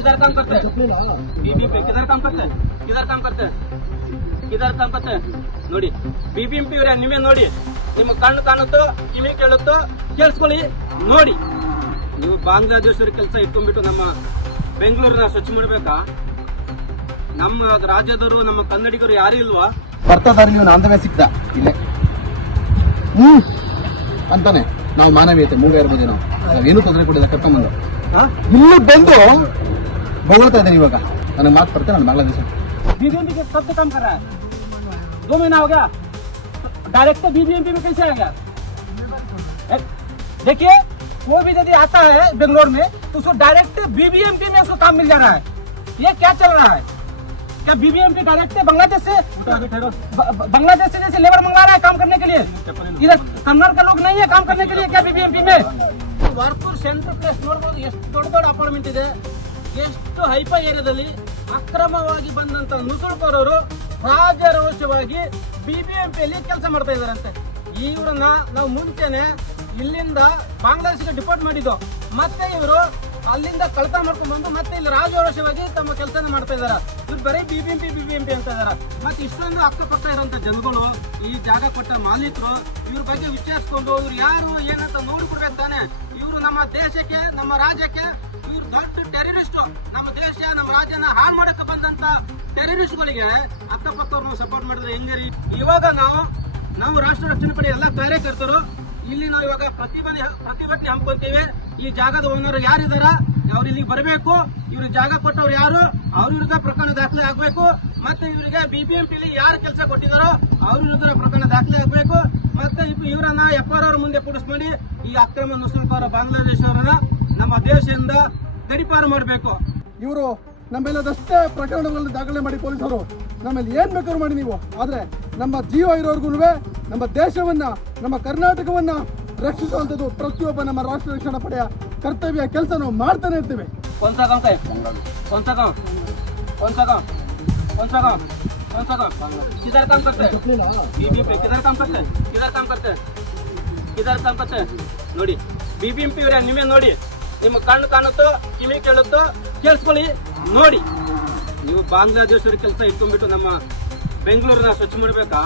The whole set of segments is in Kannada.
किधर काम करते हैं बीबीएमपी किधर काम करते हैं किधर काम करते हैं किधर काम करते हैं ನೋಡಿ ಬಿಬಿಎಂಪಿ ಅವರೇ ನಿಮಗೆ ನೋಡಿ ನಿಮ್ಮ ಕಣ್ಣು ಕಾಣುತ್ತೋ ಕಿವಿ ಕೇಳುತ್ತೋ ಕೇಳಿಸ್ಕೊಳ್ಳಿ ನೋಡಿ ನೀವು ಬಾಂಗ್ಲಾದೇಶದ ಕೆಲಸ ಇಟ್ಕೊಂಡ್ಬಿಟ್ಟು ನಮ್ಮ ಬೆಂಗಳೂರನ್ನ ಸ್ವಚ್ಛ ಮಾಡಬೇಕಾ ನಮ್ಮ ರಾಜ್ಯದವರು ನಮ್ಮ ಕನ್ನಡಿಗರು ಯಾರು ಇಲ್ವಾ ಬರ್ತಾದಾರೆ ನೀವು ನಾಂದವೇ ಸಿಕ್ತ ಇಲ್ಲೇ ಅಂತಾನೆ ನಾವು ಮಾನವೀಯತೆ ಮೂಗ ಇರ್ಬೋದು ನಾವೇನು ತೊಂದರೆ ಕೊಡಿಲ್ಲ ಕರ್ಕೊಂಡ್ಬಂದು ಇಲ್ಲಿ ಬಂದು ಬೊಗಳ್ತಾ ಇದ್ದೇನೆ ಇವಾಗ ನನಗೆ ಮಾತು ಬರ್ತೇನೆ ನಾನು ಬಾಂಗ್ಲಾದೇಶ बीबीएमपी के कब से काम कर रहा है 2 महीना हो गया डायरेक्ट तो बीबीएमपी में कैसे आ गया देखिए कोई भी यदि आता है बेंगलोर में तो उसको डायरेक्ट बीबीएमपी में उसको काम मिल जा रहा है ये क्या चल रहा है क्या बीबीएमपी डायरेक्ट बांग्लादेश से बांग्लादेश से जैसे लेबर मंगा रहा है काम करने के लिए इधर कन्नड़ का लोग नहीं है काम करने के लिए क्या बीबीएमपी में ವರ್ಕೂರ್ ಸೆಂಟ್ರಲ್ ಪ್ಲೇಸ್ ನೋಡ್ಬೋದು ಎಷ್ಟು ದೊಡ್ಡ ದೊಡ್ಡ ಅಪಾರ್ಟ್ಮೆಂಟ್ ಇದೆ ಎಷ್ಟು ಹೈಫೈ ಏರಿಯಾದಲ್ಲಿ ಅಕ್ರಮವಾಗಿ ಬಂದಂತ ನುಸುಳುಕೋರರು ರಾಜರೋಷವಾಗಿ ಬಿಬಿಎಂಪಿಯಲ್ಲಿ ಕೆಲಸ ಮಾಡ್ತಾ ಇದಾರಂತೆ ಇವ್ರನ್ನ ನಾವು ಮುಂಚೆನೆ ಇಲ್ಲಿಂದ ಬಾಂಗ್ಲಾದೇಶಕ್ಕೆ ಡಿಪೋರ್ಟ್ ಮಾಡಿದ್ದು ಮತ್ತೆ ಇವರು ಅಲ್ಲಿಂದ ಕಳತ ಮಾಡ್ಕೊಂಡು ಬಂದು ಮತ್ತೆ ಇಲ್ಲಿ ರಾಜರೋಷವಾಗಿ ತಮ್ಮ ಕೆಲಸನ ಮಾಡ್ತಾ ಇದಾರ ಇವ್ರು ಬರೀ ಬಿಬಿಎಂಪಿ ಅಂತ ಇದಾರ ಮತ್ತೆ ಇಷ್ಟೊಂದು ಅಕ್ಕಪಕ್ಕ ಇರೋಂಥ ಜನಗಳು ಈ ಜಾಗ ಕೊಟ್ಟ ಮಾಲೀಕರು ಇವ್ರ ಬಗ್ಗೆ ವಿಚಾರಿಸ್ಕೊಂಡು ಇವ್ರು ಯಾರು ಏನಂತ ನೋಡ್ಕೊಡ್ಬೇಕು ತಾನೆ ಇವರು ನಮ್ಮ ದೇಶಕ್ಕೆ ನಮ್ಮ ರಾಜ್ಯಕ್ಕೆ ಇವ್ರು ದೊಡ್ಡ ಟೆರರಿಸ್ಟ್ ನಮ್ಮ ದೇಶ ನಮ್ಮ ರಾಜ್ಯನ ಹಾಳು ಮಾಡಕ್ಕೆ ಬಂದಂತ ಟೆರರಿಸ್ಟ್ಗಳಿಗೆ ಅಕ್ಕಪಕ್ಕವ್ರನ್ನ ಸಪೋರ್ಟ್ ಮಾಡಿದ್ರೆ ಹೆಂಗರಿ ಇವಾಗ ನಾವು ರಾಷ್ಟ್ರ ರಕ್ಷಣೆ ಪಡೆ ಎಲ್ಲ ಕಾರ್ಯಕರ್ತರು ಇಲ್ಲಿ ನಾವು ಇವಾಗ ಪ್ರತಿಭಟನೆ ಹಮ್ಮಿಕೊಳ್ತೀವಿ ಈ ಜಾಗದ ಓನರ್ ಯಾರಿದಾರ ಅವ್ರು ಇಲ್ಲಿಗೆ ಬರಬೇಕು ಇವ್ರಿಗೆ ಜಾಗ ಕೊಟ್ಟವ್ರು ಯಾರು ಅವ್ರ ವಿರುದ್ಧ ಪ್ರಕರಣ ದಾಖಲೆ ಆಗ್ಬೇಕು ಮತ್ತೆ ಇವರಿಗೆ ಬಿಬಿಎಂಪಿಲಿ ಯಾರು ಕೆಲಸ ಕೊಟ್ಟಿದಾರೋ ಅವ್ರ ವಿರುದ್ಧ ಪ್ರಕರಣ ದಾಖಲೆ ಆಗ್ಬೇಕು ಮತ್ತೆ ಇವರನ್ನ FRR ಮುಂದೆ ಕೂಡಿಸ್ಕೊಂಡು ಈ ಅಕ್ರಮ ನುಸುಳುಕೋರ ಬಾಂಗ್ಲಾದೇಶ ಅವರನ್ನ ನಮ್ಮ ದೇಶದಿಂದ ಗಡಿಪಾರು ಮಾಡಬೇಕು ಇವರು ನಮ್ಮೆಲ್ಲದಷ್ಟೇ ಪ್ರಕರಣಗಳನ್ನು ದಾಖಲೆ ಮಾಡಿ ಪೊಲೀಸರು ನಮ್ಮಲ್ಲಿ ಏನ್ ಬೇಕಾದ್ರೂ ಮಾಡಿ ನೀವು ಆದ್ರೆ ನಮ್ಮ ಜೀವ ಇರೋರ್ಗು ನಮ್ಮ ದೇಶವನ್ನ ನಮ್ಮ ಕರ್ನಾಟಕವನ್ನ ರಕ್ಷಿಸುವಂತದ್ದು ಪ್ರತಿಯೊಬ್ಬ ನಮ್ಮ ರಾಷ್ಟ್ರ ರಕ್ಷಣಾ ಪಡೆಯ ಕರ್ತವ್ಯ ಕೆಲಸ ನಾವು ಮಾಡ್ತಾನೆ ಇರ್ತೀವಿ किधर काम करते हैं बीबीएमपी किधर काम करते हैं किधर काम करते हैं किधर काम करते हैं ನೋಡಿ ಬಿಬಿಎಂಪಿ ಅವರೇ ನಿಮಗೆ ನೋಡಿ ನಿಮ್ಮ ಕಣ್ಣು ಕಾಣುತ್ತೋ ಕಿವಿ ಕೇಳುತ್ತೋ ಕೇಳಿಸ್ಕೊಳ್ಳಿ ನೋಡಿ ನೀವು ಬಾಂಗ್ಲಾದೇಶದ ಕೆಲಸ ಇಟ್ಕೊಂಡ್ಬಿಟ್ಟು ನಮ್ಮ ಬೆಂಗಳೂರನ್ನ ಸ್ವಚ್ಛ ಮಾಡಬೇಕಾ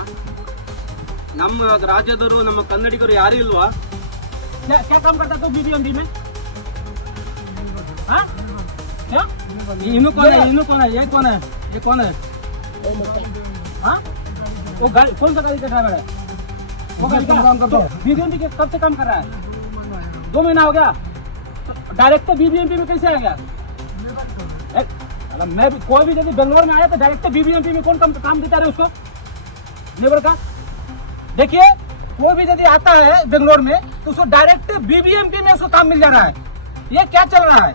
ನಮ್ಮ ರಾಜ್ಯದವರು ನಮ್ಮ ಕನ್ನಡಿಗರು ಯಾರು ಇಲ್ವಾ क्या काम करता तो बीबीएमपी में हाँ क्या इन्हों कौन है ये कौन है हाँ वो गाड़ी कौन सा गाड़ी का ड्राइवर है वो गाड़ी का काम करता है बीबीएमपी के कब से काम कर रहा है 2 महीना हो गया डायरेक्ट तो बीबीएमपी में कैसे आ गया मैं कोई भी यदि बेंगलोर में आया तो डायरेक्ट बीबीएमपी में कौन काम देता है उसको लेबर का देखिए कोई भी यदि आता है बेंगलोर में तो उसको डायरेक्ट बीबीएमपी में उसको काम मिल जा रहा है ये क्या चल रहा है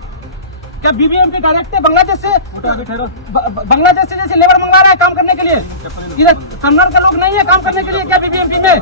क्या बीबीएमपी डायरेक्ट बांग्लादेश से जैसे लेबर मंगा रहा है काम करने के लिए इधर कन्नड़ का लोग नहीं है काम करने के लिए क्या बीबीएमपी में